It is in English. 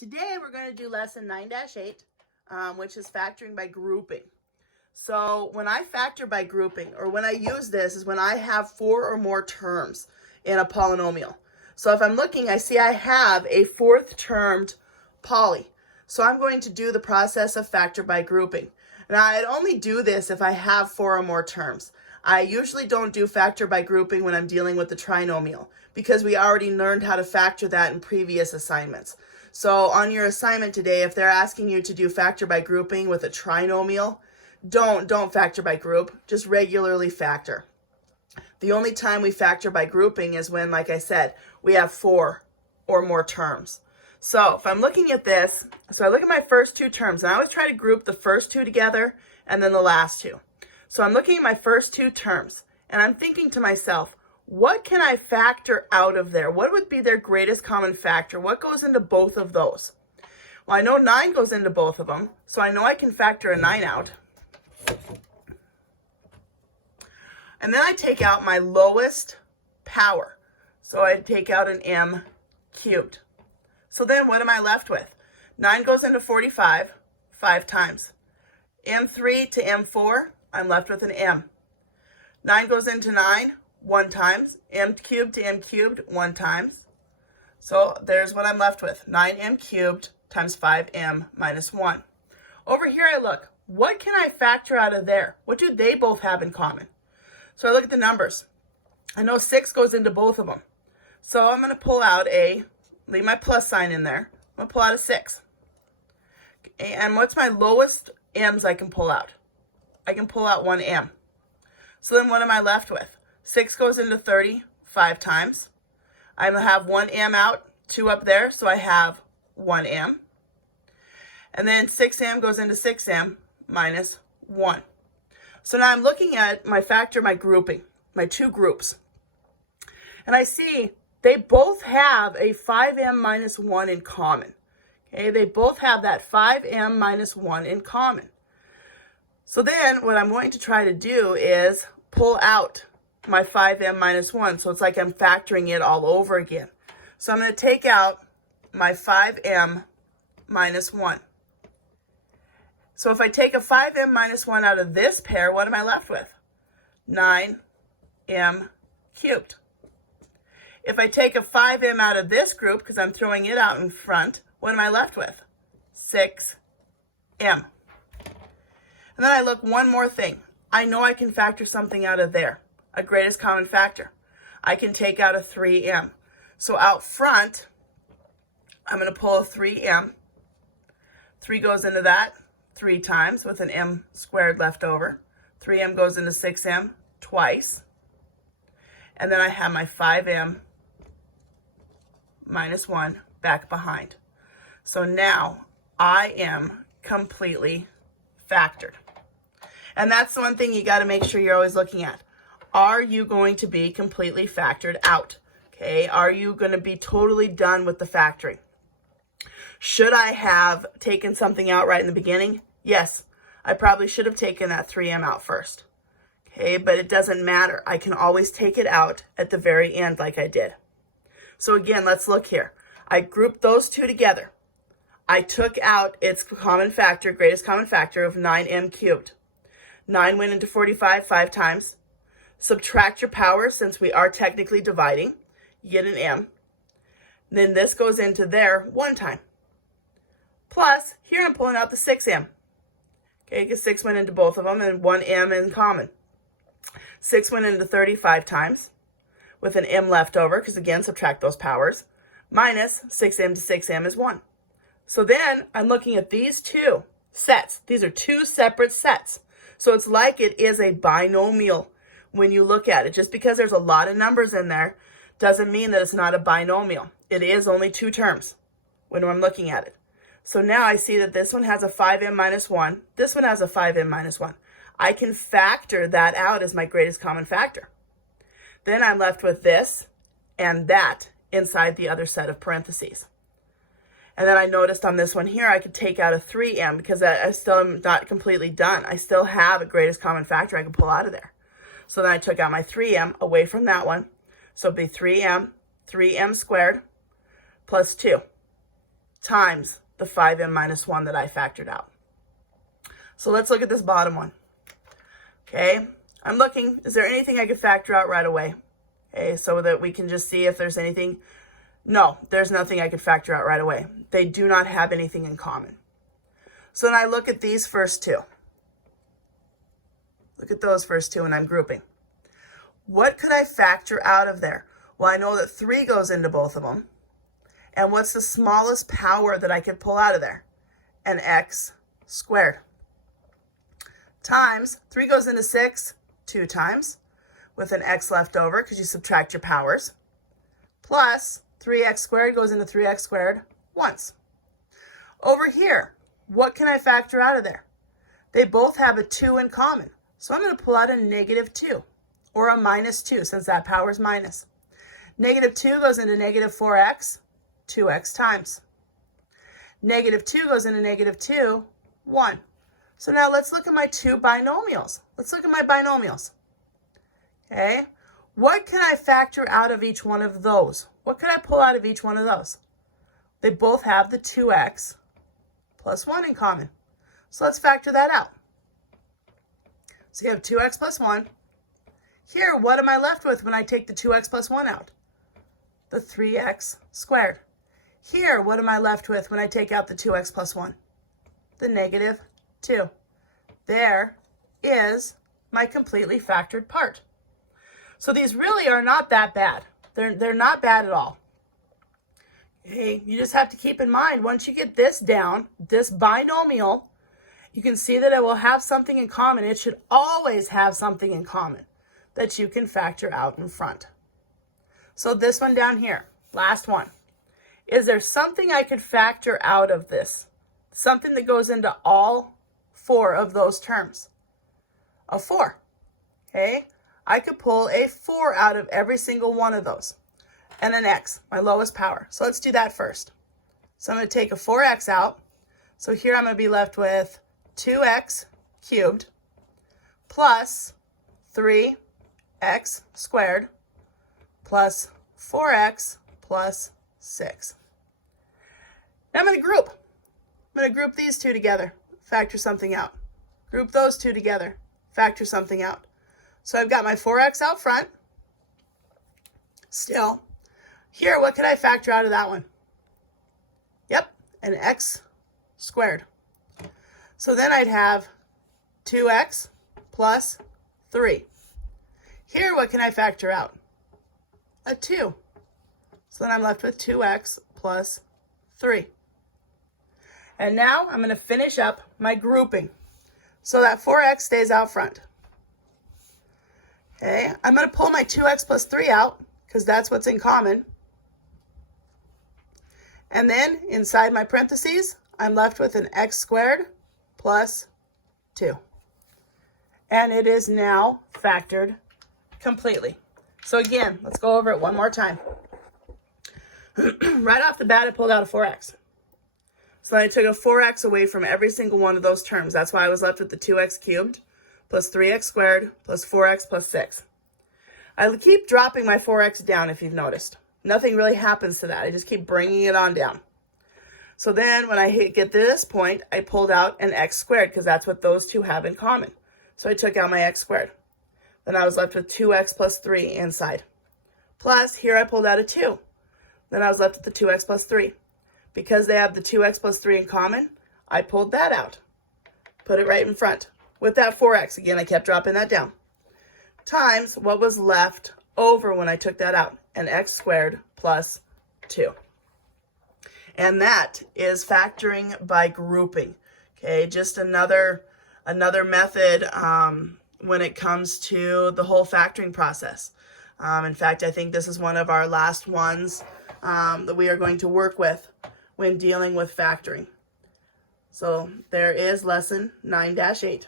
Today we're going to do lesson 9-8, which is factoring by grouping. So when I factor by grouping, or when I use this, is when I have 4 or more terms in a polynomial. So if I'm looking, I see I have a 4th termed poly. So I'm going to do the process of factor by grouping. Now I'd only do this if I have 4 or more terms. I usually don't do factor by grouping when I'm dealing with the trinomial, because we already learned how to factor that in previous assignments. So on your assignment today, if they're asking you to do factor by grouping with a trinomial, don't factor by group, just regularly factor. The only time we factor by grouping is when, like I said, we have 4 or more terms. So if I'm looking at this, so I look at my first 2 terms, and I always try to group the first 2 together and then the last 2. So I'm looking at my first 2 terms, and I'm thinking to myself, what can I factor out of there? What would be their greatest common factor? What goes into both of those? Well, I know 9 goes into both of them, so I know I can factor a 9 out. And then I take out my lowest power. So I take out an m cubed. So then what am I left with? 9 goes into 45 5 times. M3 to M4, I'm left with an m. 9 goes into 9 1 times. M cubed to m cubed 1 times. So there's what I'm left with. 9m cubed times 5m minus 1. Over here I look. What can I factor out of there? What do they both have in common? So I look at the numbers. I know 6 goes into both of them. So I'm going to pull out leave my plus sign in there. I'm going to pull out a 6. And what's my lowest m's I can pull out? I can pull out 1m. So then what am I left with? 6 goes into 30 5 times. I'm going to have 1m out, 2 up there, so I have 1m. And then 6m goes into 6m minus 1. So now I'm looking at my factor, my grouping, my 2 groups. And I see they both have a 5m minus 1 in common. Okay, they both have that 5m minus 1 in common. So then what I'm going to try to do is pull out my 5m minus 1. So it's like I'm factoring it all over again. So I'm going to take out my 5m minus 1. So if I take a 5m minus 1 out of this pair, what am I left with? 9m cubed. If I take a 5m out of this group, because I'm throwing it out in front, what am I left with? 6m. And then I look one more thing. I know I can factor something out of there, a greatest common factor. I can take out a 3m. So out front, I'm going to pull a 3m. 3 goes into that 3 times with an m squared left over. 3m goes into 6m twice. And then I have my 5m minus 1 back behind. So now I am completely factored. And that's the one thing you got to make sure you're always looking at. Are you going to be completely factored out? Okay, are you going to be totally done with the factoring? Should I have taken something out right in the beginning? Yes, I probably should have taken that 3m out first. Okay, but it doesn't matter. I can always take it out at the very end like I did. So again, let's look here. I grouped those 2 together. I took out its common factor, greatest common factor of 9m cubed. 9 went into 45 5 times. Subtract your powers since we are technically dividing. You get an m. Then this goes into there 1 time. Plus, here I'm pulling out the 6m. Okay, because 6 went into both of them and 1m in common. 6 went into 35 times with an m left over, because again, subtract those powers. Minus 6m to 6m is 1. So then I'm looking at these 2 sets. These are 2 separate sets. So it's like it is a binomial when you look at it. Just because there's a lot of numbers in there doesn't mean that it's not a binomial. It is only 2 terms when I'm looking at it. So now I see that this one has a 5m minus 1. This one has a 5m minus 1. I can factor that out as my greatest common factor. Then I'm left with this and that inside the other set of parentheses. And then I noticed on this one here, I could take out a 3m because I still am not completely done. I still have a greatest common factor I can pull out of there. So then I took out my 3m away from that one. So it'd be 3m squared plus 2. times the 5m minus 1 that I factored out. So let's look at this bottom one. Okay, I'm looking, is there anything I could factor out right away? Okay, so that we can just see if there's anything. No, there's nothing I could factor out right away. They do not have anything in common. So then I look at these first two. Look at those first two, and I'm grouping. What could I factor out of there? Well, I know that 3 goes into both of them. And what's the smallest power that I could pull out of there? An x squared. Times, 3 goes into 6 2 times, with an x left over because you subtract your powers. Plus, 3x squared goes into 3x squared once. Over here, what can I factor out of there? They both have a 2 in common. So I'm going to pull out a -2, or a -2, since that power is minus. -2 goes into -4x, 2x times. -2 goes into -2, 1. So now let's look at my two binomials. Let's look at my binomials. Okay, what can I factor out of each one of those? What can I pull out of each one of those? They both have the 2x plus 1 in common. So let's factor that out. So you have 2x plus 1. Here, what am I left with when I take the 2x plus 1 out? The 3x squared. Here, what am I left with when I take out the 2x plus 1? The -2. There is my completely factored part. So these really are not that bad. They're not bad at all. Okay, you just have to keep in mind, once you get this down, this binomial, you can see that it will have something in common. It should always have something in common that you can factor out in front. So this one down here, last one. Is there something I could factor out of this? Something that goes into all 4 of those terms? A 4. Okay, I could pull a 4 out of every single one of those. And an x, my lowest power. So let's do that first. So I'm going to take a 4x out. So here I'm going to be left with 2x cubed plus 3x squared plus 4x plus 6. Now I'm going to group. I'm going to group these two together, factor something out. Group those two together, factor something out. So I've got my 4x out front. Still, here, what could I factor out of that one? Yep, an x squared. So then I'd have 2x plus 3. Here, what can I factor out? A 2. So then I'm left with 2x plus 3. And now I'm going to finish up my grouping. So that 4x stays out front. Okay, I'm going to pull my 2x plus 3 out because that's what's in common. And then inside my parentheses, I'm left with an x squared plus 2. And it is now factored completely. So again, let's go over it one more time. Right off the bat, I pulled out a 4x. So I took a 4x away from every single one of those terms. That's why I was left with the 2x cubed plus 3x squared plus 4x plus 6. I keep dropping my 4x down if you've noticed. Nothing really happens to that. I just keep bringing it on down. So then when I get to this point, I pulled out an x squared because that's what those two have in common. So I took out my x squared. Then I was left with 2x plus 3 inside. Plus, here I pulled out a 2. Then I was left with the 2x plus 3. Because they have the 2x plus 3 in common, I pulled that out. Put it right in front. With that 4x, again, I kept dropping that down. Times what was left over when I took that out, an x squared plus 2. And that is factoring by grouping. Okay, just another method when it comes to the whole factoring process. In fact, I think this is one of our last ones that we are going to work with when dealing with factoring. So there is lesson 9-8.